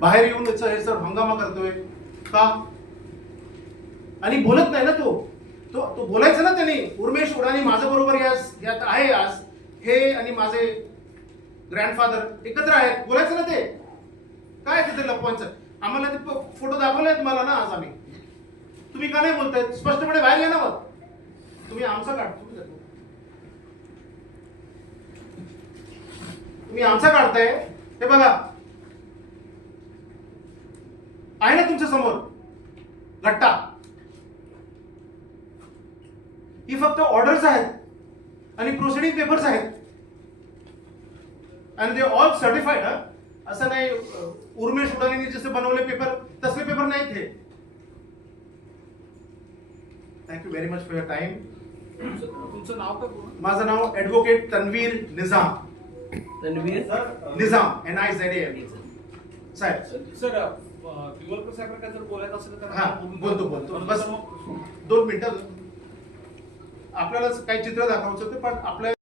बाहेर येऊन हे सर हंगामा करतोय. का? आणि बोलत नाही ना तो. तो तो बोलायचं ना त्याने उर्मेश उडाणी माझ्या बरोबर यास यात आहे आज. हे आणि माझे ग्रँडफादर एकत्र आहेत. बोलायचं ना ते. काय तिथे लपवायचं? आम्हाला ते फोटो दाखवले आहेत मला ना आज आम्ही. तुम्ही का नाही बोलताय? स्पष्टपणे बाहेर या ना मग. तुम्ही आमचा काढ तुम्ही तुम्ही आमचा काढताय. हे बघा आहे ना तुमच्यासमोर? गट्टा ही फक्त ऑर्डर्स आहेत आणि प्रोसिडिंग पेपर्स आहेत. आणि ते ऑल सर्टिफाईड असं नाही उर्मेश उडानीने जसे बनवले पेपर तसले पेपर नाहीत हे. Thank you very much for your time तुमचं नाव काय माझं नाव advocate Tanveer Nizam Ranveer Nizam N I Z M Saheb. Sir जर बोलायचं असेल तर हा बोलतो बोलतो. बस दोन मिनिटं. आपल्याला काही चित्र दाखवायचं होते पण आपल्या